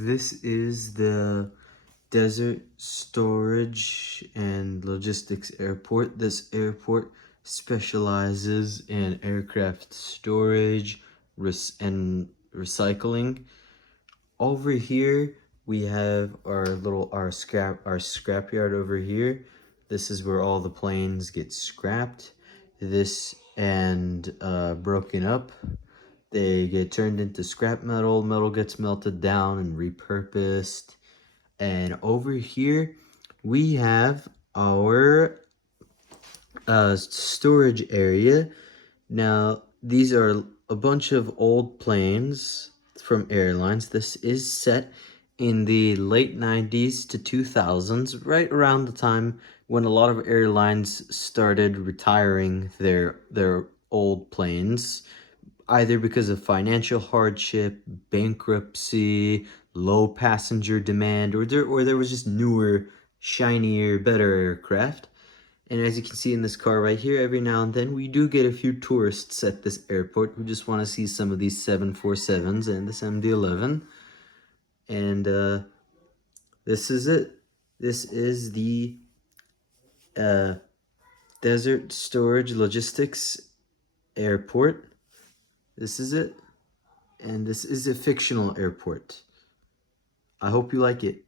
This is the Desert Storage and Logistics Airport. This airport specializes in aircraft storage and recycling. Over here, we have our scrapyard over here. This is where all the planes get scrapped. This and broken up. They get turned into scrap metal. Metal gets melted down and repurposed. And over here, we have our storage area. Now, these are a bunch of old planes from airlines. This is set in the late 90s to 2000s, right around the time when a lot of airlines started retiring their old planes, either because of financial hardship, bankruptcy, low passenger demand, or there was just newer, shinier, better aircraft. And as you can see in this car right here, every now and then we do get a few tourists at this airport who just want to see some of these 747s and this MD-11. And this is it. This is the uh, Desert Storage Logistics Airport. This is it. And this is a fictional airport. I hope you like it.